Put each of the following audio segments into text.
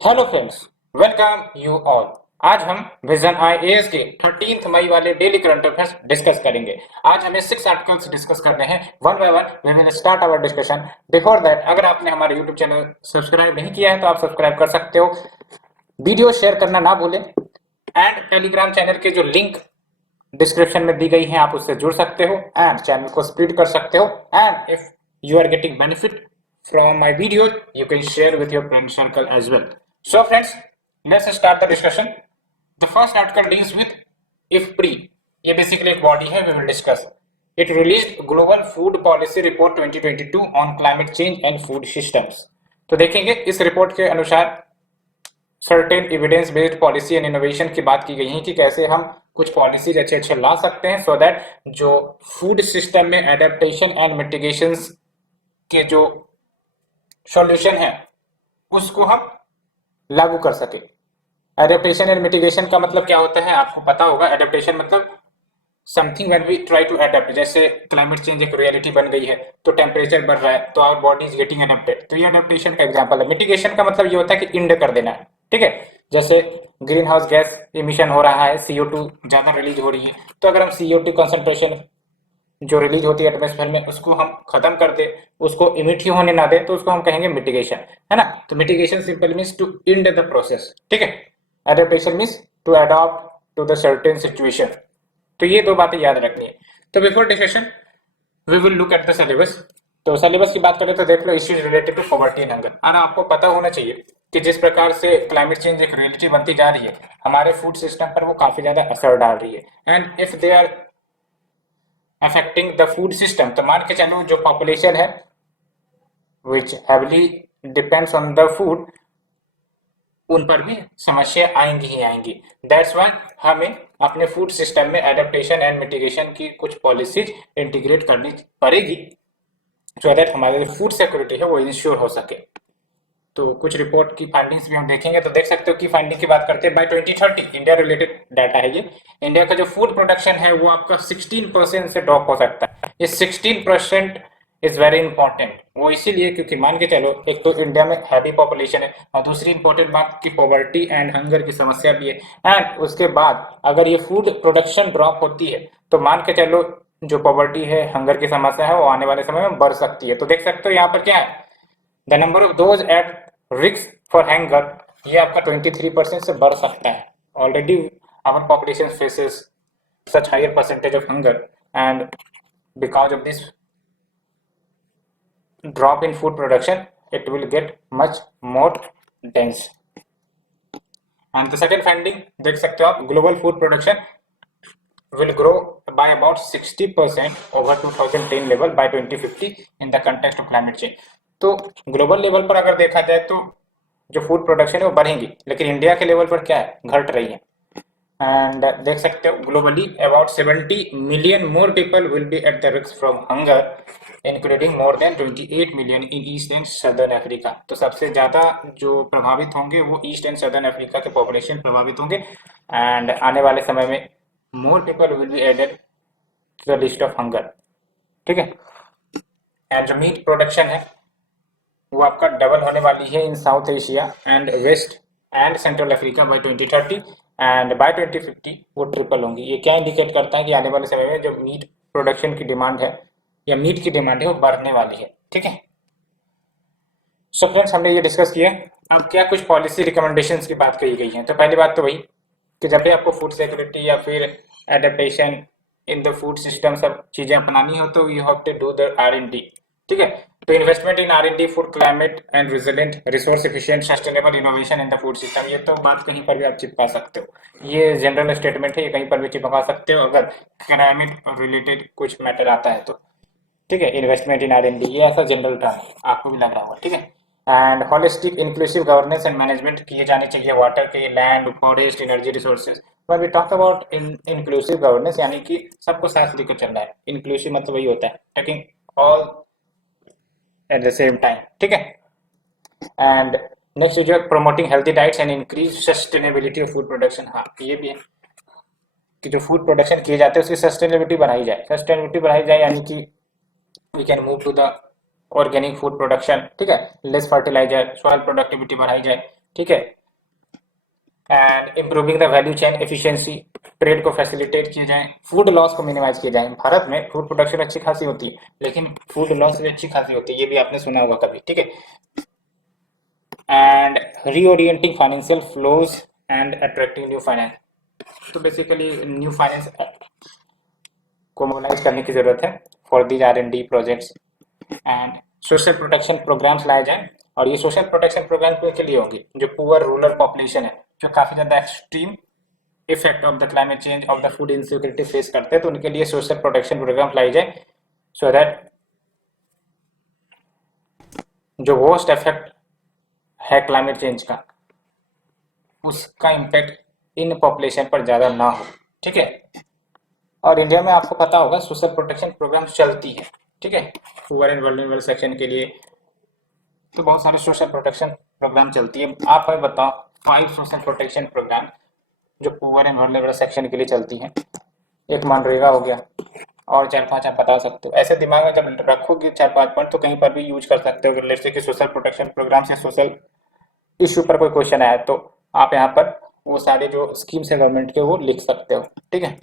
Hello friends, welcome you all. आज हम vision IAS के 13 मई वाले डेली करंट अफेयर्स डिस्कस करेंगे। आज हमें 6 आर्टिकल्स डिस्कस करने हैं one by one. We will start our discussion. Before that, अगर आपने हमारे यूट्यूब चैनल सब्सक्राइब नहीं किया है तो आप सब्सक्राइब कर सकते हो। वीडियो शेयर करना ना भूलें एंड टेलीग्राम चैनल के जो लिंक डिस्क्रिप्शन में दी गई है आप उससे जुड़ सकते हो एंड चैनल को स्प्लिट कर सकते हो। And if you are getting benefit from my videos, you can share with your friend circle as well. So friends, let's start the discussion. The first article deals with IFPRI. ये basically एक body है, we will discuss. It released Global Food Policy Report 2022 on climate change and food systems. तो देखेंगे इस report के अनुसार certain evidence based policy and innovation की बात की गई है कि कैसे हम कुछ पॉलिसीज अच्छे अच्छे ला सकते हैं सो दैट जो फूड सिस्टम में एडेप्टेशन एंड मिटिगेशन के जो सॉल्यूशन है उसको हम लागू कर सके। एडेप्टेशन एंड मिटिगेशन का मतलब क्या होता है आपको पता होगा। एडेप्टेशन मतलब something when we try to adapt, जैसे क्लाइमेट चेंज एक रियलिटी बन गई है तो टेम्परेचर बढ़ रहा है तो our body is getting adapted, तो ये अडेप्टेशन का एग्जांपल है। मिटिगेशन का मतलब ये होता है कि इंड कर देना है, ठीक है। जैसे ग्रीन हाउस गैस इमिशन हो रहा है, CO2 ज्यादा रिलीज हो रही है, तो अगर हम CO2 कंसंट्रेशन जो रिलीज होती है एटमॉस्फेयर में उसको हम खत्म कर दे, उसको इमिट ही होने ना दे, तो उसको हम कहेंगे मिटिगेशन, है ना। तो mitigation simple means to end the process, ठीक है। Adaptation means to adopt to the certain situation. तो ये दो बातें याद रखनी है। तो before discussion we will look at the syllabus. तो सिलेबस की बात करें तो देख लो, issues related to poverty and hunger. और आपको पता होना चाहिए कि जिस प्रकार से क्लाइमेट चेंज एक रियलिटी बनती जा रही है हमारे फूड सिस्टम पर, वो काफी ज्यादा असर डाल रही है। And if they are affecting the food system, तो मान के चलो जो पॉपुलेशन है which heavily depends on the food, उन पर भी समस्या आएंगी ही आएंगी। दैट्स वाई हमें अपने फूड सिस्टम में एडेप्टेशन एंड मिटिगेशन की कुछ पॉलिसीज इंटीग्रेट करनी पड़ेगी सो दैट हमारी फूड सिक्योरिटी है वो इंश्योर हो सके। तो कुछ रिपोर्ट की फाइंडिंग्स भी हम देखेंगे। तो देख सकते हो कि फाइंडिंग की बात करते हैं बाय 2030, इंडिया रिलेटेड डाटा है ये। इंडिया का जो फूड प्रोडक्शन है वो आपका 16% से ड्रॉप हो सकता है। ये 16% इज वेरी इंपॉर्टेंट। वो इसीलिए क्योंकि मान के चलो, एक तो इंडिया में हैवी पॉपुलेशन है और दूसरी इंपॉर्टेंट बात की पॉवर्टी एंड हंगर की समस्या भी है। एंड उसके बाद अगर ये फूड प्रोडक्शन ड्रॉप होती है तो मान के चलो जो पॉवर्टी है, हंगर की समस्या है, वो आने वाले समय में बढ़ सकती है। तो देख सकते हो यहाँ पर क्या है, the number of those at risk for hunger, ये आपका 23% से बढ़ सकता है। Already our population faces such higher percentage of hunger, and because of this drop in food production it will get much more dense. And the second finding देख सकते हो आप, global food production will grow by about 60% over 2010 level by 2050 in the context of climate change. तो global level पर अगर देखा जाए तो जो फूड प्रोडक्शन है वो बढ़ेंगी, लेकिन इंडिया के लेवल पर क्या है, घट रही है। एंड देख सकते हो globally about 70 million more people will be at the risk from hunger, including more than 28 million in east and southern Africa. तो सबसे ज्यादा जो प्रभावित होंगे वो ईस्ट एंड सदर्न अफ्रीका के पॉपुलेशन प्रभावित होंगे। एंड आने वाले समय में more people will be added to the list of hunger, ठीक है। एंड जो मीट प्रोडक्शन है वो आपका डबल होने वाली है in South Asia and West and Central Africa by 2030, and by 2050 वो ट्रिपल होंगी। ये क्या इंडिकेट करता है कि आने वाले समय में जो मीट प्रोडक्शन की डिमांड है या मीट की डिमांड है वो बढ़ने वाली है, ठीक है। सो फ्रेंड्स, हमने ये डिस्कस किया। अब क्या कुछ पॉलिसी रिकमेंडेशंस की बात कही गई है। तो पहली बात तो वही कि जब भी आपको फूड सिक्योरिटी या फिर adaptation in the food system सब चीजें अपनानी हो तो you have to do the R&D, ठीक है। तो investment in R&D food climate and resilient resource efficient sustainable innovation in the food system, ये तो बात कहीं पर भी आप चिपका सकते हो। ये जनरल स्टेटमेंट है, ये कहीं पर भी चिपका सकते हो अगर क्लाइमेट रिलेटेड कुछ मैटर आता है तो, ठीक है। इन्वेस्टमेंट इन R&D ये ऐसा जनरल टर्म आपको भी लग रहा होगा, ठीक है। And holistic inclusive governance and management किए जाने चाहिए वाटर के, land, forest, energy resources. When we talk about inclusive governance यानी कि सबको साथ लेकर चलना है। इंक्लूसिव मतलब वही होता है taking all at the same time, ठीक है। And next is promoting healthy diets and increase sustainability of food production. हाँ, ये भी है कि जो फूड प्रोडक्शन किए जाते हैं उसकी सस्टेनेबिलिटी बढ़ाई जाए। सस्टेनेबिलिटी बढ़ाई जाए यानी कि we can move to the organic food production, ठीक है। लेस फर्टिलाइजर, सॉइल प्रोडक्टिविटी बढ़ाई जाए, ठीक है। And improving the value chain efficiency, trade को फैसिलिटेट किए जाए, फूड लॉस को मिनिमाइज किए जाए। भारत में फूड प्रोडक्शन अच्छी खासी होती है, लेकिन फूड लॉस भी अच्छी खासी होती है, ये भी आपने सुना होगा कभी, ठीक है। And reorienting financial flows and attracting new finance, तो बेसिकली न्यू फाइनेंस को मोबिलाइज करने की जरूरत है for these R&D projects. And social protection programmes लाए जाएं, और ये सोशल प्रोटेक्शन प्रोग्राम के लिए होंगे जो पुअर रूरल पॉपुलेशन है, जो काफी ज्यादा extreme effect of the climate change of the food insecurity face करते हैं, तो उनके लिए सोशल प्रोटेक्शन प्रोग्राम लाई जाए, सो दैट जो वर्स्ट इफेक्ट है क्लाइमेट चेंज का, उसका इम्पैक्ट इन पॉपुलेशन पर ज्यादा ना हो, ठीक है। और इंडिया में आपको पता होगा सोशल प्रोटेक्शन प्रोग्राम चलती है, ठीक है, पुअर एंड वल्नरेबल सेक्शन के लिए तो बहुत सारे सोशल प्रोटेक्शन प्रोग्राम चलती है। आप हमें बताओ 5 सोशल प्रोटेक्शन प्रोग्राम जो पुअर एंड वल्नरेबल सेक्शन के लिए चलती हैं। एक मनरेगा हो गया, और 4-5 आप बता सकते हो। ऐसे दिमाग में जब रखोगे 4-5 पॉइंट तो कहीं पर भी यूज कर सकते हो। जैसे कि सोशल प्रोटेक्शन प्रोग्राम से सोशल इश्यू पर कोई क्वेश्चन आया तो आप यहाँ पर वो सारे जो स्कीम्स है गवर्नमेंट के वो लिख सकते हो, ठीक है।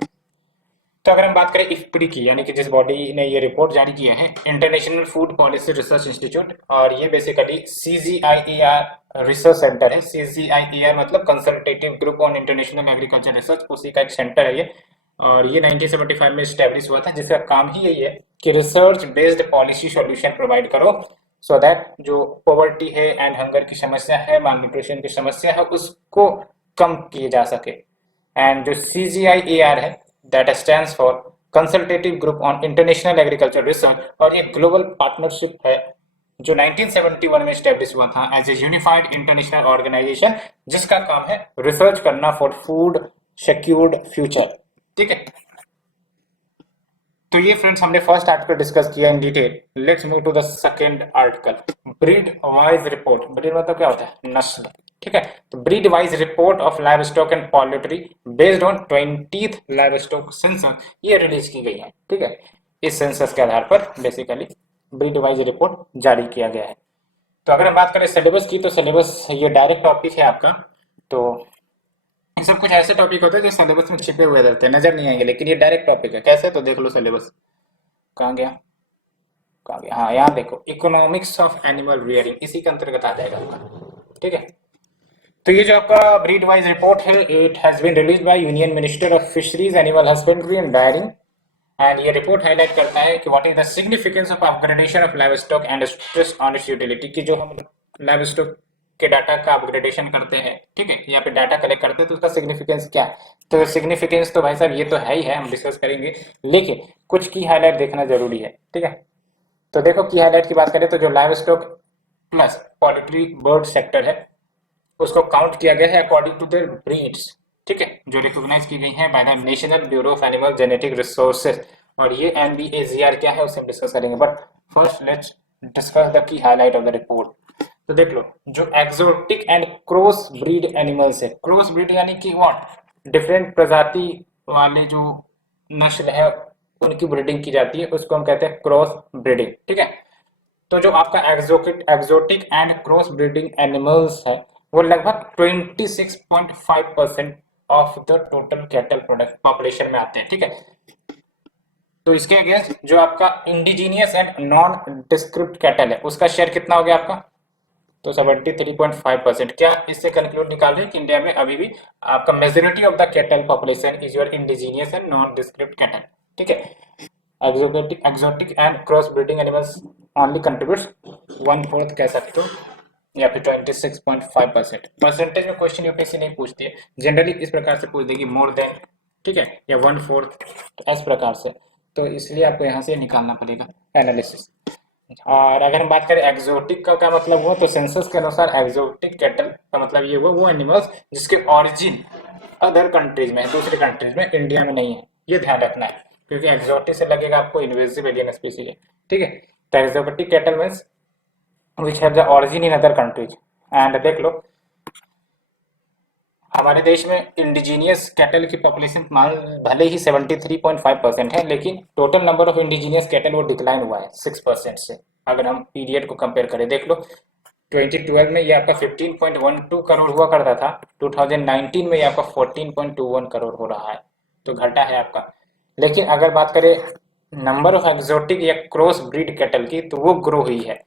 तो अगर हम बात करें इफ्प्री की, यानी कि जिस बॉडी ने ये रिपोर्ट जारी किया है, international food policy research institute, और ये बेसिकली CGIAR रिसर्च सेंटर है। CGIAR मतलब consultative group on international agriculture research, उसी का एक सेंटर है ये, और ये 1975 में स्टैब्लिश हुआ था, जिसका काम ही यही है कि research based policy solution provide करो, सो दैट जो पॉवर्टी है एंड हंगर की समस्या है, माल न्यूट्रिशन की समस्या है, उसको कम किए जा सके। एंड जो CGIAR है, that stands for consultative group on international agriculture research, और ये ग्लोबल पार्टनरशिप है जो 1971 में स्टैब्लिश हुआ था as a unified international organisation, जिसका काम है रिसर्च करना फॉर फूड सिक्योर्ड फ्यूचर, ठीक है। तो ये फ्रेंड्स हमने फर्स्ट आर्टिकल डिस्कस किया in detail. Let's move to the second article, breed wise report. Breed मतलब क्या होता है? नस्ल, ठीक है। तो breed wise report of livestock and poultry based on 20th livestock census, ये रिलीज की गई है, ठीक है। इस सेंसस के आधार पर बेसिकली ब्रीड वाइज रिपोर्ट जारी किया गया है। तो अगर हम बात करें सिलेबस की, तो सिलेबस ये डायरेक्ट टॉपिक है आपका। तो ये सब कुछ ऐसे टॉपिक होते हैं जो सिलेबस में छिपे हुए रहते हैं, नजर नहीं आएंगे, लेकिन ये डायरेक्ट टॉपिक है। कैसे? तो देख लो सिलेबस कहाँ गया, कहाँ गया, हाँ यहाँ देखो, इकोनॉमिक्स ऑफ एनिमल रियरिंग, इसी के अंतर्गत आ जाएगा आपका, ठीक है। तो ये जो आपका ब्रीड वाइज रिपोर्ट है, it has been released by union minister of fisheries, animal husbandry and dairying, and ये रिपोर्ट हाईलाइट करता है कि what is the significance of upgradation of livestock and stress on its utility, कि जो हम livestock के data का upgradation करते हैं, ठीक है, यहाँ पे डाटा कलेक्ट करते हैं, तो उसका सिग्निफिकेंस क्या है। तो सिग्निफिकेंस तो भाई साहब ये तो है ही है, हम डिस्कस करेंगे, लेकिन कुछ की हाईलाइट देखना जरूरी है, ठीक है। तो देखो की हाईलाइट की बात करें तो जो live stock plus poultry bird sector है, उसको काउंट किया गया है अकॉर्डिंग टू देयर ब्रीड्स, ठीक है, जो रिकॉग्नाइज की गई है by the national bureau of animal genetic resources. और ये NBAGR क्या है उसे हम डिस्कस करेंगे, but first let's discuss the key highlight of the report. तो देख लो, जो exotic and cross breed animals है, क्रॉस ब्रीड यानी कि व्हाट, डिफरेंट प्रजाति वाले जो नस्ल है उनकी ब्रीडिंग की जाती है, उसको हम कहते हैं क्रॉस ब्रीडिंग, ठीक है। तो जो आपका exotic and cross breeding animals है, वो लगभग 26.5% of the total cattle product population में आते हैं, ठीक है। तो इसके अगेंस्ट जो आपका indigenous and non describe cattle है, उसका शेयर कितना हो गया आपका? तो 73.5%। क्या इससे कंक्लूड निकाल रहे हैं कि इंडिया में अभी भी आपका majority of the cattle population is your indigenous and non describe cattle, ठीक है। Exotic and cross breeding animals only contributes 1/4 कह सकते हो, या फिर 26.5%। परसेंटेज में क्वेश्चन यूपीएससी नहीं पूछती है, जनरली इस प्रकार से पूछ देगी मोर देन, ठीक है, या 1/4, इस प्रकार से। तो इसलिए आपको यहाँ से निकालना पड़ेगा एनालिसिस। और अगर हम बात करें एक्सोटिक का क्या मतलब हुआ, तो सेंसस के अनुसार एक्सोटिक कैटल का मतलब ये हुआ वो एनिमल्स जिसके ओरिजिन अदर कंट्रीज में है, दूसरे कंट्रीज में, इंडिया में नहीं है, ये ध्यान रखना है, क्योंकि एक्सोटिक से लगेगा आपको इन्वेसिव एलियन स्पीसीज है, ठीक है। तो exotic cattle means which have the origin in other countries। and देख लो हमारे देश में इंडिजीनियस कैटल की पॉपुलेशन भले ही 73.5% है, लेकिन total number of indigenous cattle वो डिक्लाइन हुआ है 6% से, अगर हम पीरियड को कंपेयर करें। देख लो 2012 में ये आपका 15.12 करोड़ हुआ करता था, 2019 में ये आपका 14.21 करोड़ हो रहा है, तो घटा है आपका। लेकिन अगर बात करें नंबर ऑफ एक्सोटिक या क्रॉस ब्रीड कैटल की, तो वो ग्रो हुई है।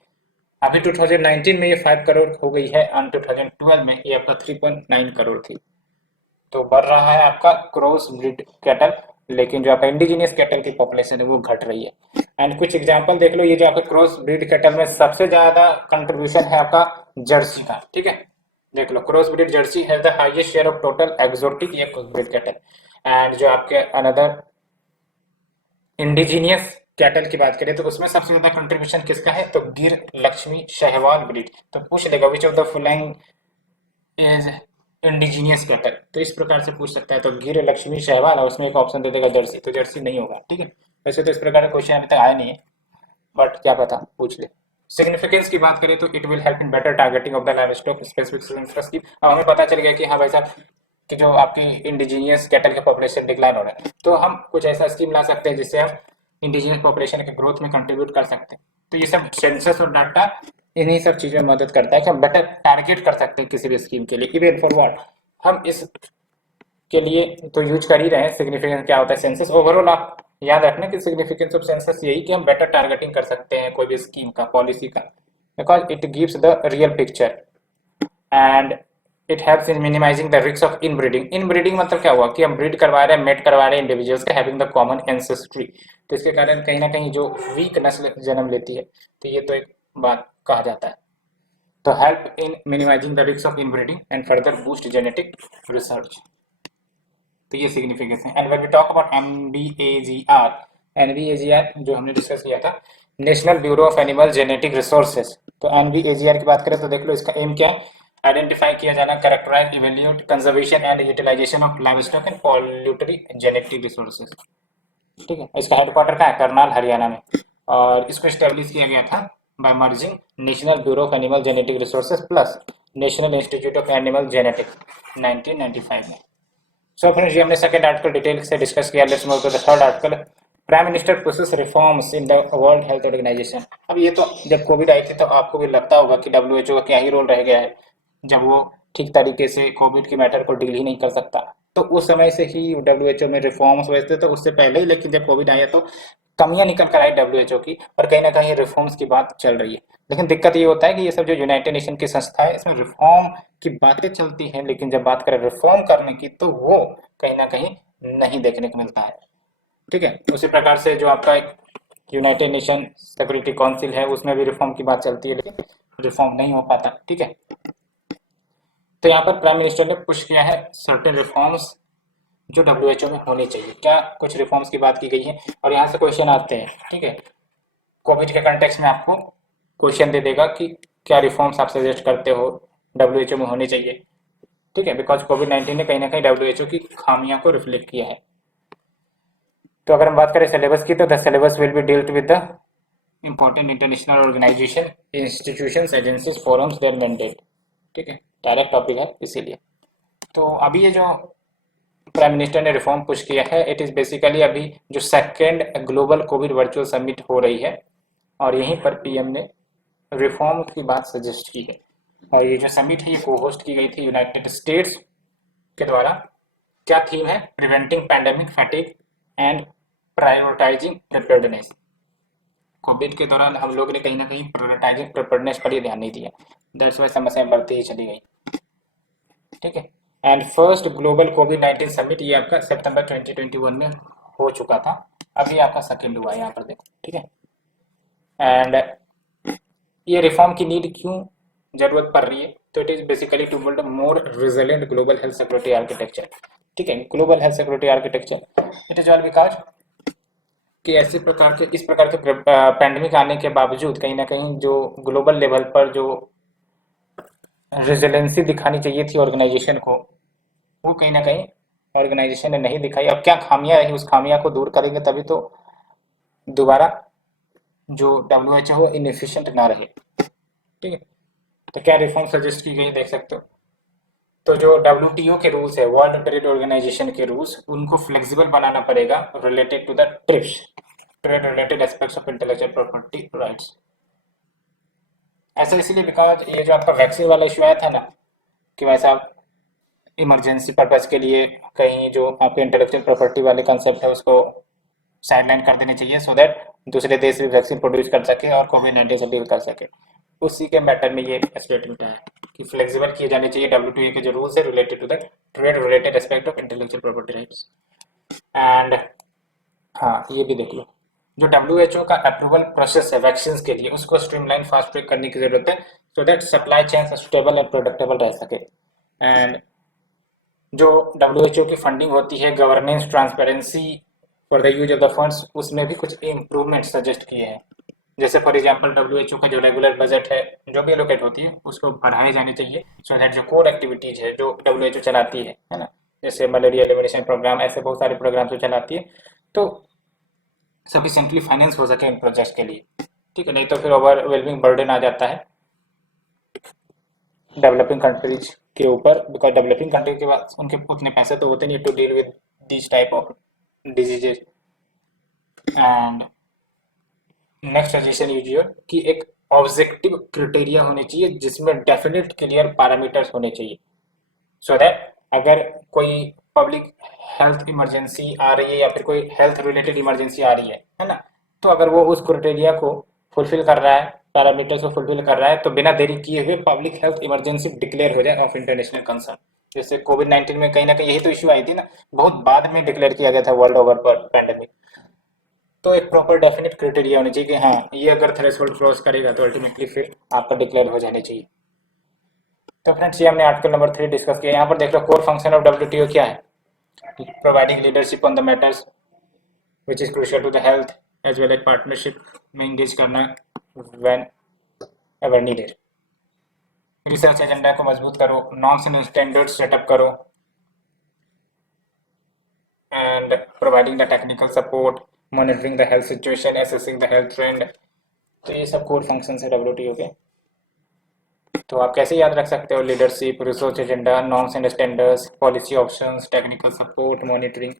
अभी 2019 में ये 5 करोड़ हो गई है और 2012 में ये आपका 3.9 करोड़ थी। तो बढ़ रहा है आपका क्रॉस ब्रीड कैटल, लेकिन जो आपका इंडिजीनियस कैटल की पॉपुलेशन है वो घट रही है। एंड कुछ एग्जांपल देख लो, ये जो आपका क्रॉस ब्रीड कैटल में सबसे ज्यादा कंट्रीब्यूशन है आपका जर्सी का, ठीक है। देख लो, cross breed Jersey has the highest share of total exotic या क्रॉस ब्रीड कैटल। एंड जो आपके अनदर इंडिजीनियस कैटल की बात करें तो उसमें सबसे ज्यादा कंट्रीब्यूशन किसका है, तो गिर लक्ष्मी शाहवाल ब्रीड। तो पूछ लेगा which of the following is indigenous cattle, तो इस प्रकार से पूछ सकता है। तो गिर लक्ष्मी सहवाल और उसमें एक ऑप्शन दे देगा जर्सी, तो जर्सी नहीं होगा, ठीक है। वैसे तो इस प्रकार का क्वेश्चन अभी तक आया नहीं है, बट क्या पता पूछ ले। सिग्निफिकेंस की बात करें तो it will help in better targeting of the live stock specific scheme. अब हमें पता चल गया कि हाँ भाई साहब कि जो आपकी इंडिजीनियस कैटल के पॉपुलेशन डिक्लाइन हो रहा है, तो हम कुछ ऐसा स्कीम ला सकते हैं जिससे हम इंडिजीनियस पॉपुलेशन के ग्रोथ में कंट्रीब्यूट कर सकते हैं। तो ये सब सेंसस और डाटा इन्हीं सब चीज़ों में मदद करता है कि हम बेटर टारगेट कर सकते हैं किसी भी स्कीम के लिए। इवन फॉर व्हाट, हम इस के लिए तो यूज कर ही रहे हैं। सिग्निफिकेंस क्या होता है सेंसस, ओवरऑल आप याद रखना कि सिग्निफिकेंस ऑफ सेंसस यही कि हम बेटर टारगेटिंग कर सकते हैं कोई भी स्कीम का, पॉलिसी का, because it gives the real picture and it helps in minimising the risk of inbreeding. Inbreeding मतलब क्या हुआ कि हम ब्रीड करवा रहे हैं, मेट करवा रहे हैं इंडिविजुअल्स के हैविंग द कॉमन एंसेस्ट्री, तो इसके कारण कहीं ना कहीं जो वीक नस्ल जन्म लेती है, तो ये तो एक बात कहा जाता है। तो help in minimising the risk of inbreeding and further boost genetic research, तो ये सिग्निफिकेंस है। And when we talk about NBAGR, NBAGR जो हमने डिस्कस किया था, National bureau of animal genetic Resources, तो एनबीएजीआर की बात करें तो देख लो इसका एम क्या है, आइडेंटिफाई किया जाना, characterise, evaluate, conservation and utilisation of livestock and poultry genetic resources, ठीक है। इसका हेडक्वार्टर कहाँ है, करनाल हरियाणा में, और इसको स्टेब्लिश किया गया था by merging national bureau of animal genetic resources plus national institute of animal genetics 1995 में। सो फ्रेंड्स, ये हमने सेकंड आर्टिकल डिटेल से डिस्कस किया। Let's move to the third article, prime minister pushes reforms in the world health organisation. अब ये तो जब Covid आई थी तो आपको भी लगता होगा कि डब्ल्यूएचओ का क्या ही रोल रह गया है, जब वो ठीक तरीके से कोविड के मैटर को डील ही नहीं कर सकता। तो उस समय से ही डब्ल्यूएचओ में रिफॉर्म्स हुए थे, तो उससे पहले ही, लेकिन जब कोविड आया तो कमियां निकल कर आई डब्ल्यूएचओ की, और कहीं ना कहीं रिफॉर्म्स की बात चल रही है। लेकिन दिक्कत ये होता है कि ये सब जो यूनाइटेड नेशन की संस्था है, इसमें रिफॉर्म की बातें चलती हैं, लेकिन जब बात करें रिफॉर्म करने की तो वो कहीं ना कहीं नहीं देखने को मिलता है, ठीक है। उसी प्रकार से जो आपका यूनाइटेड नेशन सिक्योरिटी काउंसिल है, उसमें भी रिफॉर्म की बात चलती है, लेकिन रिफॉर्म नहीं हो पाता, ठीक है। तो यहाँ पर प्राइम मिनिस्टर ने पुश किया है सर्टेन रिफॉर्म्स जो डब्ल्यूएचओ में होने चाहिए। क्या कुछ रिफॉर्म्स की बात की गई है, और यहाँ से क्वेश्चन आते हैं, ठीक है। कोविड के कंटेक्स्ट में आपको क्वेश्चन दे देगा कि क्या रिफॉर्म्स आप सजेस्ट करते हो डब्ल्यूएचओ में होने चाहिए, ठीक है, बिकॉज कोविड-19 ने कहीं ना कहीं डब्ल्यूएचओ की खामियों को रिफ्लेक्ट किया है। तो अगर हम बात करें सिलेबस की, तो the syllabus will be dealt with the important international organisation, institutions, agencies, forums, their mandate, ठीक है, डायरेक्ट टॉपिक है इसीलिए। तो अभी ये जो प्राइम मिनिस्टर ने रिफॉर्म पुश किया है, इट इज बेसिकली अभी जो second global Covid virtual summit हो रही है, और यहीं पर पीएम ने रिफॉर्म की बात सजेस्ट की है। और ये जो समिट है ये को होस्ट की गई थी यूनाइटेड स्टेट्स के द्वारा। क्या थीम है, preventing pandemic fatigue and prioritising preparedness. Covid के दौरान हम लोग ने कहीं ना कहीं प्रायोरिटाइजिंग प्रिपेयर्डनेस पर ही ध्यान नहीं दिया, दैट्स वाई समस्या बढ़ती ही चली गई, ठीक है। And first global covid summit ये आपका सितंबर 2021 में हो चुका था, अभी आपका सेकेंड हुआ है यहाँ पर देखो, ठीक है। एंड ये रिफॉर्म की नीड क्यों जरूरत पड़ रही है, तो it is basically to build more resilient global health security architecture, ठीक है। Global health security architecture it is all because कि ऐसे प्रकार के इस प्रकार के पैंडेमिक आने के बावजूद कहीं ना कहीं जो ग्लोबल लेवल पर जो रेजिलेंसी दिखानी चाहिए थी ऑर्गेनाइजेशन को, वो कहीं ना कहीं ऑर्गेनाइजेशन ने नहीं दिखाई। अब क्या खामियां रही, उस खामियां को दूर करेंगे तभी तो दोबारा जो डब्ल्यूएचओ हो इनएफिशिएंट ना रहे, ठीक है। तो क्या रिफॉर्म सजेस्ट की गई देख सकते हो। तो जो डब्ल्यूटीओ के रूल्स है, वर्ल्ड ट्रेड ऑर्गेनाइजेशन के रूल्स, उनको फ्लेक्सिबल बनाना पड़ेगा related to the TRIPS, trade related aspects of intellectual property rights. ऐसा इसलिए बिकॉज ये जो आपका वैक्सीन वाला इशू आया था ना, कि वैसा इमरजेंसी पर्पज के लिए कहीं जो आपके इंटेलेक्चुअल प्रॉपर्टी वाले कंसेप्ट है उसको साइडलाइन कर देनी चाहिए, सो दैट दूसरे देश भी वैक्सीन प्रोड्यूस कर सके और कोविड-19 से डील कर सके। उसी के मैटर में ये स्टेटमेंट है कि फ्लेक्सिबल किए जाने चाहिए WTO के जो रूल्स है related to the trade related aspect of intellectual property rights. And हाँ, ये भी देख लो, जो WHO का अप्रूवल प्रोसेस है वैक्सीन के लिए उसको स्ट्रीमलाइन फास्ट ट्रैक करने की जरूरत है, so that supply chain stable and प्रोडक्टेबल रह सके। एंड जो WHO की फंडिंग होती है, governance, transparency for the use of the funds, उसमें भी कुछ इम्प्रूवमेंट सजेस्ट किए हैं। जैसे फॉर एग्जांपल WHO का जो रेगुलर बजट है जो भी एलोकेट होती है उसको बढ़ाए जाने चाहिए, सो दैट जो कोर एक्टिविटीज है जो WHO चलाती है ना, जैसे मलेरिया एलिमिनेशन प्रोग्राम, ऐसे बहुत सारे प्रोग्राम जो चलाती है, तो सफिशिएंटली फाइनेंस हो सके इन प्रोजेक्ट्स के लिए। ठीक है, नहीं तो फिर ओवरवेलमिंग बर्डन आ जाता है डेवलपिंग कंट्रीज के ऊपर, बिकॉज डेवलपिंग कंट्री के पास उनके उतने पैसे तो होते नहीं to deal with this type of diseases. And next suggestion यूजिए कि एक ऑब्जेक्टिव क्राइटेरिया होने चाहिए जिसमें डेफिनेट क्लियर पैरामीटर्स होने चाहिए, सो दैट अगर कोई पब्लिक हेल्थ इमरजेंसी आ रही है या फिर कोई हेल्थ रिलेटेड इमरजेंसी आ रही है ना, तो अगर वो उस क्राइटेरिया को फुलफिल कर रहा है, पैरामीटर्स को फुलफिल कर रहा है, तो बिना देरी किए हुए पब्लिक हेल्थ इमरजेंसी डिक्लेयर हो जाए ऑफ इंटरनेशनल कंसर्न। जैसे कोविड-19 में कहीं ना कहीं यही तो इशू आई थी ना, बहुत बाद में डिक्लेयर किया गया था वर्ल्ड ओवर पर पैंडेमिक। तो एक प्रॉपर डेफिनेट क्राइटेरिया होनी चाहिए कि हाँ ये अगर थ्रेशोल्ड क्रॉस करेगा तो अल्टीमेटली फिर आपका डिक्लेयर हो जाने चाहिए। तो फ्रेंड्स ये हमने आर्टिकल नंबर 3 डिस्कस किया। यहाँ पर देख लो कोर फंक्शन ऑफ WTO क्या है, providing leadership on the matters which is crucial to the health as well as partnership में इंगेज करना whenever needed. Research agenda को मजबूत करो, नॉर्म्स एंड स्टैंडर्ड्स सेटअप करो, and providing the technical support, monitoring the health situation, assessing the health trend. तो ये सब core function है WTO के। तो आप कैसे याद रख सकते हो, leadership, research agenda, norms and standards, policy options, technical support, monitoring.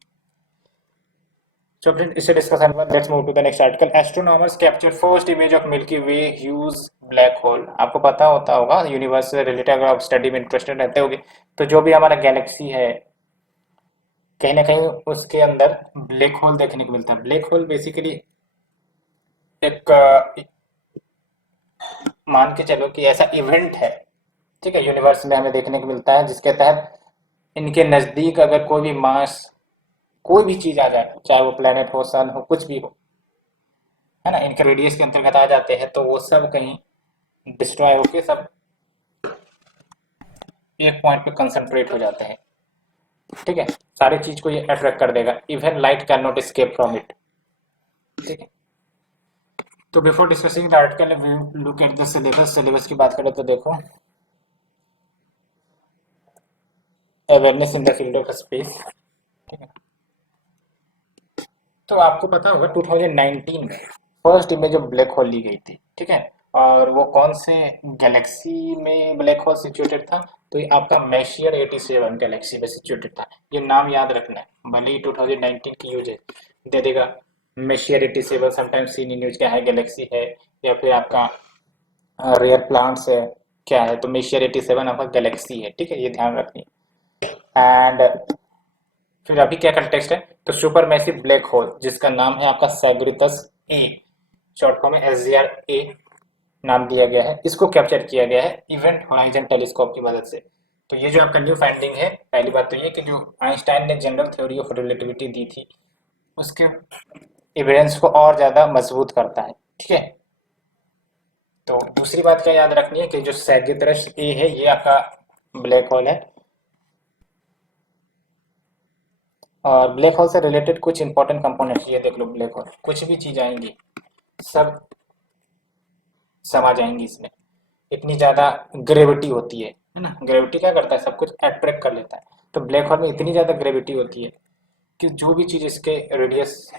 So friends, इसे डिस्कशन में let's move to the next article. Astronomers capture first image of milky way huge black hole. आपको पता होता होगा यूनिवर्स से related अगर आप study में इंटरेस्टेड रहते होगे, तो जो भी हमारा गैलेक्सी है कहीं ना कहीं उसके अंदर ब्लैक होल देखने को मिलता है। ब्लैक होल बेसिकली एक मान के चलो कि ऐसा इवेंट है, ठीक है, यूनिवर्स में हमें देखने को मिलता है जिसके तहत इनके नजदीक अगर कोई भी मास, कोई भी चीज आ जाए, चाहे वो प्लेनेट हो, सन हो, कुछ भी हो, है ना, इनके रेडियस के अंतर्गत आ जाते हैं, तो वो सब कहीं डिस्ट्रॉय होके सब एक पॉइंट पे कंसंट्रेट हो जाते हैं। ठीक है, सारी चीज को ये अट्रैक्ट कर देगा, even light can not escape from it. ठीक है, तो before discussing the article look at the syllabus. Syllabus की बात करें तो देखो, awareness in the field of space. ठीक है, तो आपको पता होगा 2019 में first image of black hole ली गई थी। ठीक है, और वो कौन से गैलेक्सी में ब्लैक होल सिचुएटेड था, तो ये आपका मैशियर 87 गैलेक्सी में सिचुएटेड था। ये नाम याद रखना है, भले ही 2019 की यूज है दे देगा, मैशियर 87 समटाइम्स सीन इन यूज क्या है, गैलेक्सी है या फिर आपका रेयर प्लांट्स है, क्या है, तो मैशियर 87 आपका गैलेक्सी है। ठीक है, ये ध्यान रखनी है। एंड फिर अभी क्या कंटेक्स्ट है, तो सुपर मैसिव ब्लैक होल जिसका नाम है आपका सैग्रितस ए, शॉर्ट फॉर्म में SGR ए नाम दिया गया है, इसको कैप्चर किया गया है इवेंट होराइजन टेलीस्कोप की मदद से। तो ये जो आपका न्यू फाइंडिंग है, पहली बात तो ये कि जो आइंस्टाइन ने जनरल थ्योरी ऑफ रिलेटिविटी दी थी उसके एविडेंस को और ज्यादा मजबूत करता है। ठीक है, तो दूसरी बात क्या याद रखनी है कि जो सैगित्रस ए है ये आपका ब्लैक होल है, और ब्लैक होल से रिलेटेड कुछ इंपॉर्टेंट कंपोनेंट्स ये देख लो। ब्लैक होल कुछ भी चीज आएंगी सब समा जाएंगी इसमें, इतनी ज्यादा ग्रेविटी होती है ना। ग्रेविटी क्या करता है, सब कुछ अट्रैक्ट कर लेता है। तो ब्लैक होल में इतनी ज्यादा ग्रेविटी होती है कि जो भी चीज इसके रेडियस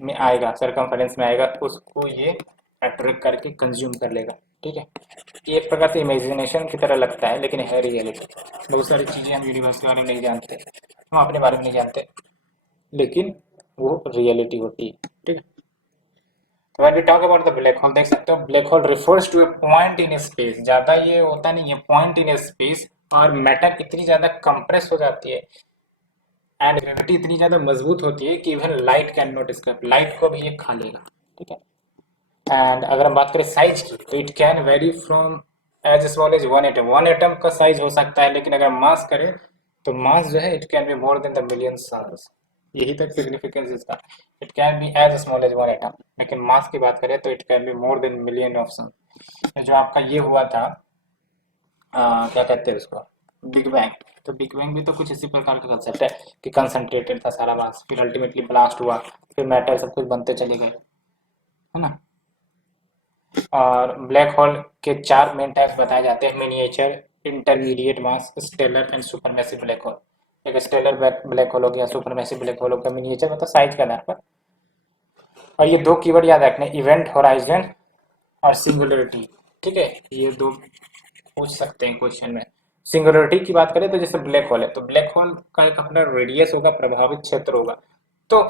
में आएगा, सरकमफेरेंस में आएगा, उसको ये अट्रैक्ट करके कंज्यूम कर लेगा। ठीक है, ये एक प्रकार से इमेजिनेशन की तरह लगता है लेकिन है रियलिटी। बहुत सारी चीजें हम यूनिवर्स के बारे में नहीं जानते, हम अपने बारे में नहीं जानते, लेकिन वो रियलिटी होती है। ठीक है, तो when we talk about the black hole, देख सकते हो black hole refers to a point in space, ज्यादा ये होता नहीं है, पॉइंट इन स्पेस, और मैटर इतनी ज्यादा कंप्रेस हो जाती है एंड ग्रेविटी इतनी ज्यादा मजबूत होती है कि even light can not escape, light को भी ये खा लेगा, ठीक है। एंड अगर हम बात करें साइज की, तो it can vary from as small as one atom, one atom का साइज हो सकता है, लेकिन अगर मास करें तो मास जो है it can be more than the million suns, यही तक सिग्निफिकेंस इसका। It can be as small as one atom, लेकिन मास की बात करें तो it can be more than million of sun. जो आपका ये हुआ था, क्या कहते हैं उसको, बिग बैंग, तो बिग बैंग भी तो कुछ इसी प्रकार का कंसेप्ट है कि कंसंट्रेटेड था सारा मास, फिर अल्टीमेटली ब्लास्ट हुआ, फिर मैटर सब कुछ बनते चले गए, है ना। और ब्लैक होल के चार मेन टाइप्स बताए जाते हैं, miniature, intermediate mass, stellar and supermassive black hole. एक स्टेलर ब्लैक होल हो गया, सुपरमैसिव ब्लैक होल हो गया, मिनिएचर मतलब साइज के आधार पर। और ये दो कीवर्ड याद रखने, इवेंट होराइजन और सिंगुलरिटी, ठीक है, ये दो पूछ सकते हैं क्वेश्चन में। सिंगुलरिटी की बात करें तो जैसे ब्लैक होल है, तो ब्लैक होल का एक अपना रेडियस होगा, प्रभावित क्षेत्र होगा, तो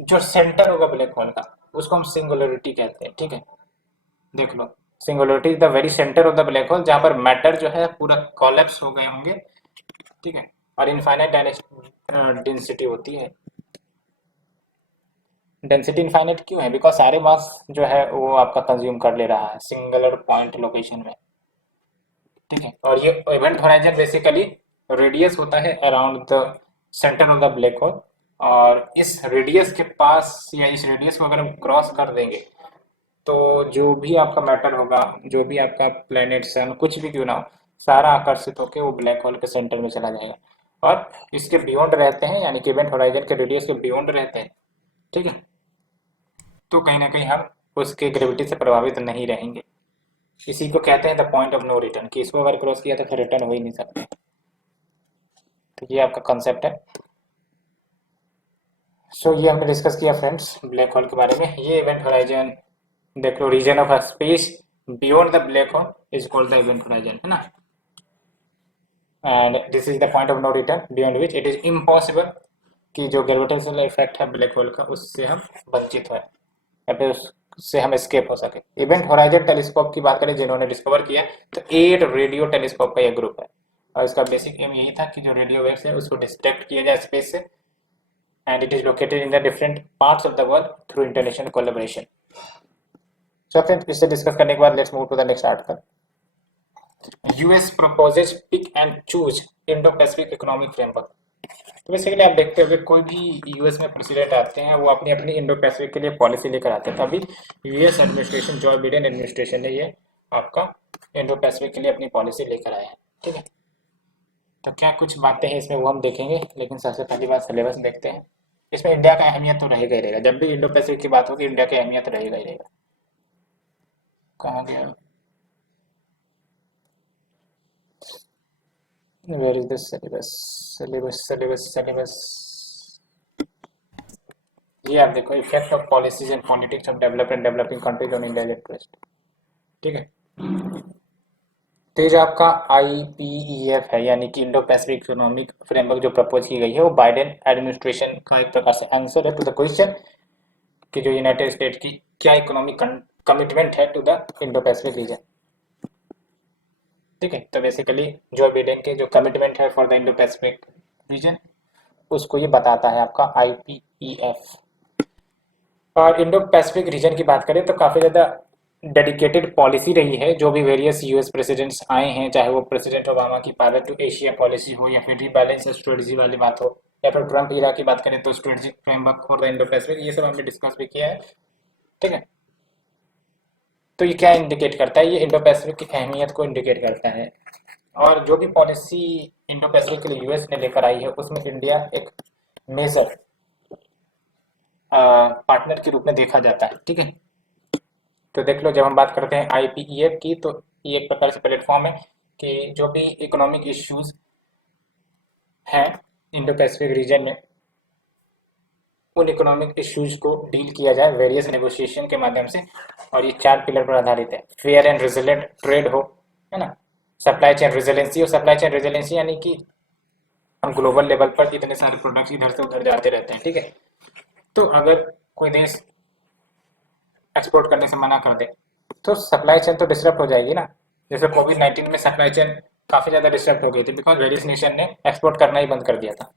जो सेंटर होगा ब्लैक होल का उसको हम सिंगुलरिटी कहते हैं, ठीक है। देख लो, singularity is the very centre of the black hole, जहां पर मैटर जो है पूरा कोलैप्स हो गए होंगे, ठीक है, और इनफाइनाइट डेंसिटी होती है। डेंसिटी इनफाइनाइट क्यों है? बिकॉज सारे मास जो है वो आपका कंज्यूम कर ले रहा है सिंगुलर पॉइंट लोकेशन में, ठीक है। और ये इवेंट होराइजन बेसिकली रेडियस होता है around the centre of the black whole, और इस रेडियस के पास या इस रेडियस को अगर हम क्रॉस कर देंगे तो जो भी आपका मैटर होगा, जो भी आपका प्लेनेट सन कुछ भी क्यों ना हो, सारा आकर्षित होकर वो ब्लैक होल के सेंटर में चला जाएगा, और इसके बियॉन्ड रहते हैं, यानी कि इवेंट होराइजन के रेडियस के बियॉन्ड रहते हैं, ठीक है, तो कहीं ना कहीं हम उसके ग्रेविटी से प्रभावित नहीं रहेंगे। इसी को कहते हैं the point of no return, कि इसको अगर क्रॉस किया तो फिर रिटर्न हो ही नहीं सकते। तो ये आपका कॉन्सेप्ट है। सो ये हमने डिस्कस किया फ्रेंड्स ब्लैक होल के बारे में। ये इवेंट होराइजन देख लो, region of space beyond the black hole is called the event horizon, है ना। And this is the point of no return beyond which it is impossible कि जो ग्रेविटेशनल इफेक्ट है ब्लैक होल का उससे हम वंचित हो, या फिर उससे हम एस्केप हो सके। इवेंट होराइजन टेलीस्कोप की बात करें जिन्होंने डिस्कवर किया, तो 8 रेडियो टेलीस्कोप का यह ग्रुप है, और इसका बेसिक एम यही था कि जो रेडियो वेव्स है उसको डिटेक्ट किया जाए स्पेस से, and it is located in the different parts of the world through international collaboration. So friends, इससे डिस्कस करने के बाद let's move to the next article. US proposes pick and choose Indo Pacific economic framework. तो basically आप देखते होंगे कोई भी यूएस में प्रेसिडेंट आते हैं वो अपनी अपनी इंडो पैसिफिक के लिए पॉलिसी लेकर आते हैं, तो अभी US administration, Joe Biden administration ने ये आपका इंडो पैसिफिक के लिए अपनी पॉलिसी लेकर आया है, ठीक है। तो क्या कुछ बातें हैं इसमें वो हम देखेंगे, लेकिन सबसे पहली बात सिलेबस देखते हैं। इसमें इंडिया का अहमियत तो रहेगा ही रहेगा, जब भी इंडो पैसिफिक की बात होगी इंडिया की अहमियत रहेगा ही रहेगा। कहाँ गया, where is this syllabus, syllabus. ये आप देखो, effect of policies and politics of developed and developing countries on India interest, ठीक है। तो ये जो आपका IPEF है, यानी कि इंडो पैसिफिक इकोनॉमिक फ्रेमवर्क जो प्रपोज की गई है, वो बाइडेन एडमिनिस्ट्रेशन का एक प्रकार से आंसर है टू द क्वेश्चन कि जो यूनाइटेड स्टेट की क्या इकोनॉमिक कमिटमेंट है to the Indo Pacific region, ठीक है। तो बेसिकली जो बाइडेन के जो कमिटमेंट है for the Indo Pacific reason उसको ये बताता है आपका IPEF। और इंडो पैसिफिक रीजन की बात करें तो काफ़ी ज़्यादा डेडिकेटेड पॉलिसी रही है, जो भी वेरियस यूएस प्रेसिडेंट्स आए हैं, चाहे वो प्रेसिडेंट ओबामा की पायलट टू एशिया पॉलिसी हो, या फिर रीबैलेंस स्ट्रेटजी वाली बात हो, या फिर ट्रम्प इरा की बात करें तो strategic framework for the Indo Pacific, ये सब हमने डिस्कस भी किया है, ठीक है। तो ये क्या इंडिकेट करता है? ये इंडो पैसिफिक की अहमियत को इंडिकेट करता है, और जो भी पॉलिसी इंडो पैसिफिक के लिए यूएस ने लेकर आई है उसमें इंडिया एक मेजर पार्टनर के रूप में देखा जाता है, ठीक है। तो देख लो, जब हम बात करते हैं IPEF की, तो ये एक प्रकार से प्लेटफॉर्म है कि जो भी इकोनॉमिक इश्यूज हैं इंडो पैसिफिक रीजन में, उन इकोनॉमिक इश्यूज को डील किया जाए वेरियस नेगोशिएशन के माध्यम से, और ये 4 पिलर पर आधारित है। फेयर एंड रेजिलेंट ट्रेड हो, है ना, सप्लाई चेन रेजिलेंसी हो, सप्लाई चेन रेजिलेंसी यानी कि हम ग्लोबल लेवल पर इतने सारे प्रोडक्ट्स इधर से उधर जाते रहते हैं, ठीक है। तो अगर कोई देश एक्सपोर्ट करने से मना कर दे तो सप्लाई चेन तो डिस्टर्ब हो जाएगी ना। जैसे कोविड-19 में सप्लाई चेन काफ़ी ज़्यादा डिस्टर्ब हो गई थी बिकॉज वेरियस नेशन ने एक्सपोर्ट करना ही बंद कर दिया था।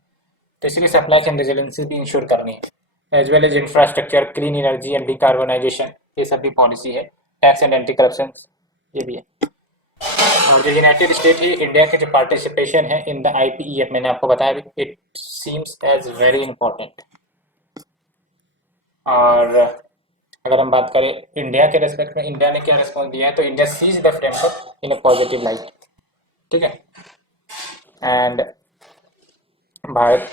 तो इसलिए सप्लाई चेन रेजिलियंसी भी इंश्योर करनी है as well as infrastructure, clean energy and decarbonisation, ये सब भी पॉलिसी है। टैक्स एंड एंटी करप्शन ये भी है। और जो यूनाइटेड स्टेट है, इंडिया के जो पार्टिसिपेशन है इन द IPEF, मैंने आपको बताया भी, it seems as very important. और अगर हम बात करें इंडिया के रेस्पेक्ट में, इंडिया ने क्या रिस्पॉन्स दिया है, तो India sees the framework in a positive light, ठीक है। एंड भारत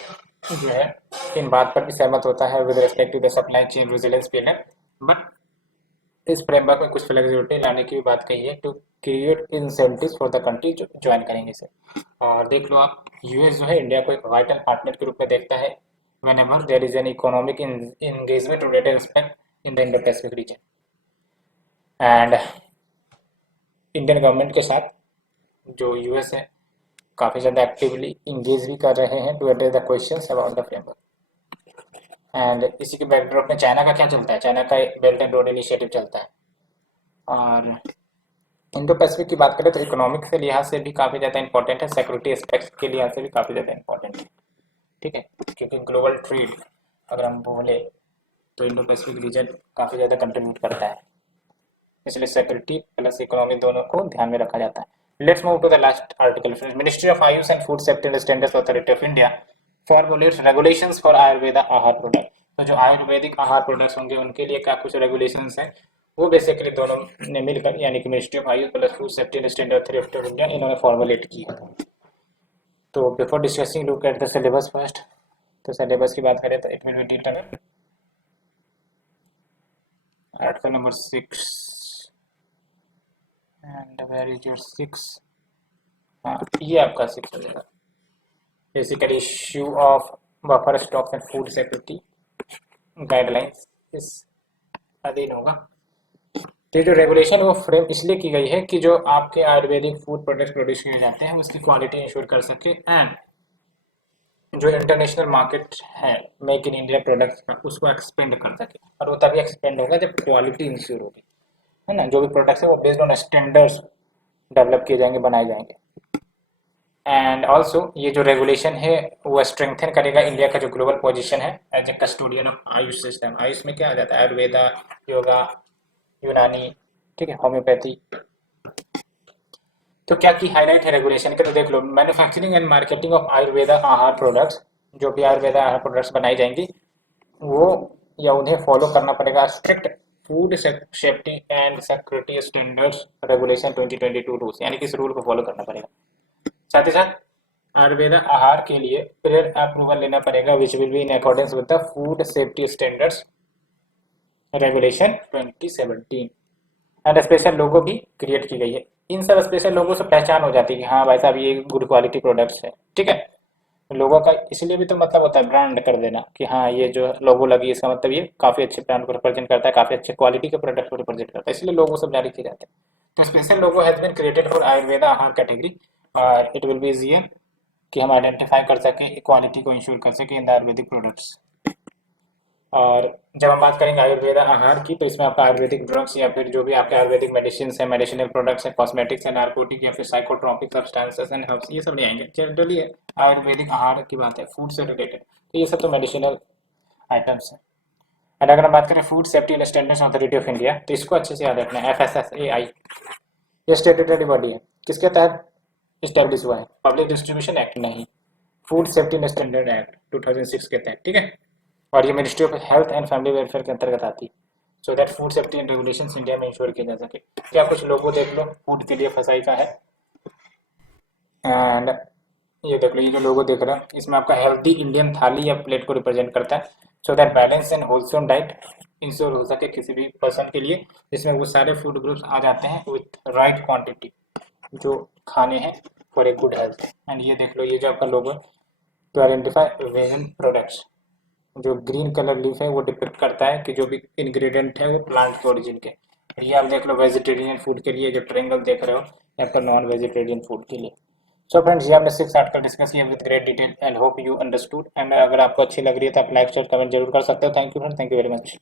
जो है इन बात पर भी सहमत होता है with respect to the supply chain resilience pillar, but इस फ्रेमवर्क में कुछ फ्लेक्सिबिलिटी लाने की भी बात कही है to create incentives for the country जो ज्वाइन करेंगे इसे। और देख लो आप, यूएस जो है इंडिया को एक वाइटल पार्टनर के रूप में देखता है whenever there is an economic engagement related respect in the Indo-Pacific region. And Indian government के साथ जो यूएस है काफ़ी ज़्यादा एक्टिवली इंगेज भी कर रहे हैं to address the questions about the framework. And इसी के बैकड्रॉप में चाइना का क्या चलता है, चाइना का बेल्ट एंड रोड इनिशिएटिव चलता है। और इंडो पैसिफिक की बात करें तो इकोनॉमिक के लिहाज से भी काफ़ी ज़्यादा इंपॉर्टेंट है, सिक्योरिटी एस्पेक्ट्स के लिहाज से भी काफ़ी ज़्यादा इंपॉर्टेंट है, ठीक है। क्योंकि ग्लोबल ट्रेड अगर हम बोले तो इंडो पैसिफिक रीजन काफ़ी ज़्यादा कंट्रीब्यूट करता है, इसलिए सिक्योरिटी प्लस इकोनॉमी दोनों को ध्यान में रखा जाता है। Let's move to the last article. Ministry of AYUSH and food safety and standards authority of India formulates regulations for Ayurveda Aahar product. तो जो आयुर्वेदिक आहार प्रोडक्ट्स होंगे उनके लिए क्या कुछ रेगुलेशंस हैं, वो बेसिकली दोनों ने मिलकर यानी कि ministry of AYUSH plus food safety and standard authority of India इन्होंने फॉर्मुलेट किया। तो before discussing look at the syllabus first, तो सिलेबस की बात करें तो it will be detailed article number 6 and where is your 6, हाँ ये आपका 6 हो जाएगा। Basically issue of buffer stocks and food security guidelines इस अधीन होगा। तो जो रेगुलेशन वो फ्रेम इसलिए की गई है कि जो आपके आयुर्वेदिक फूड प्रोडक्ट्स प्रोड्यूस किए जाते हैं उसकी क्वालिटी इंश्योर कर सके एंड जो इंटरनेशनल मार्केट है मेक इन इंडिया प्रोडक्ट्स का उसको एक्सपेंड कर सके। और वो तभी एक्सपेंड होगा जब क्वालिटी इंश्योर होगी, है ना। जो भी प्रोडक्ट्स है वो बेस्ड ऑन स्टैंडर्ड्स डेवलप किए जाएंगे, बनाए जाएंगे। एंड ऑल्सो ये जो रेगुलेशन है वो स्ट्रेंथन करेगा इंडिया का जो ग्लोबल पोजीशन है as a custodian of AYUSH system. AYUSH में क्या आ जाता है, आयुर्वेदा, योगा, यूनानी, ठीक है, होम्योपैथी। तो क्या की हाईलाइट है रेगुलेशन के, तो देख लो, manufacturing and marketing of Ayurveda Aahar products, जो भी आयुर्वेदा आहार प्रोडक्ट्स बनाई जाएंगी वो या उन्हें फॉलो करना पड़ेगा strict food safety and security standards regulation 2022 rules, यानी कि इस रूल को फॉलो करना पड़ेगा। साथ ही साथ आयुर्वेदा आहार के लिए प्रेयर अप्रूवल लेना पड़ेगा which will be in accordance with the food safety standards regulation 2017। And special logo भी क्रिएट की गई है। इन सब स्पेशल लोगों से पहचान हो जाती है कि हाँ भाई साहब ये गुड क्वालिटी प्रोडक्ट्स है, ठीक है। लोगों का इसलिए भी तो मतलब होता है ब्रांड कर देना कि हाँ ये जो लोगो लगी इसका मतलब ये काफ़ी अच्छे ब्रांड को रिप्रेजेंट करता है, काफ़ी अच्छे क्वालिटी के प्रोडक्ट को रिप्रेजेंट करता है, इसलिए लोगो सब जारी किए जाते हैं। तो special logo has been created for Ayurveda Aahar category और इट विल बी इजियर कि हम आइडेंटिफाई कर सकें, क्वालिटी को इंश्योर कर सकें इन द आयुर्वेदिक प्रोडक्ट्स। और जब हम बात करेंगे आयुर्वेदा आहार की तो इसमें आपका आयुर्वेदिक ड्रग्स या फिर जो भी आपके आयुर्वेदिक मेडिसिन है, मेडिसिनल प्रोडक्ट्स है, कॉस्मेटिक्स है, नार्कोटिक या फिर साइकोट्रॉपिक सब्सटेंसेस एंड हर्ब्स, ये सब नहीं आएंगे। जनरली आयुर्वेदिक आहार की बात है फूड से रिलेटेड, तो ये सब तो मेडिसिनल आइटम्स है। और अगर हम बात करें food safety and standards authority of India, तो इसको अच्छे से याद रखना है, FSSAI, ये स्टेटूटरी बॉडी है, किसके तहत इस्टेब्लिश हुआ है, पब्लिक डिस्ट्रीब्यूशन एक्ट नहीं, food safety and standard act 2006 के तहत, ठीक है। और ये ministry of health and family welfare के अंतर्गत आती है, so that food safety and regulations India में इंश्योर किया जा सके। क्या कुछ लोगों देख लो, फूड के लिए फसाई का है। एंड ये देख लो, ये जो लोगो देख रहा है इसमें आपका हेल्दी इंडियन थाली या प्लेट को रिप्रेजेंट करता है, so that balance and wholesome diet ensure हो सके किसी भी पर्सन के लिए, जिसमें वो सारे फूड ग्रुप्स आ जाते हैं विथ राइट क्वांटिटी जो खाने हैं for a good health. And ये देख लो, ये जो आपका लोगो टू आइडेंटिफाई वेगन प्रोडक्ट्स, जो ग्रीन कलर लीफ है वो डिपिक्ट करता है कि जो भी इंग्रेडिएंट है वो प्लांट के ओरिजिन के। ये आप देख लो वेजिटेरियन फूड के लिए जो ट्रायंगल देख रहे हो या फिर नॉन वेजिटेरियन फूड के लिए। सो फ्रेंड्स, ये हमने 6 आर्टिकल डिस्कस किया with great detail and hope you understood. And अगर आपको अच्छी लग रही है तो आप लाइक शेयर कमेंट जरूर कर सकते हो। Thank you friends, thank you very much.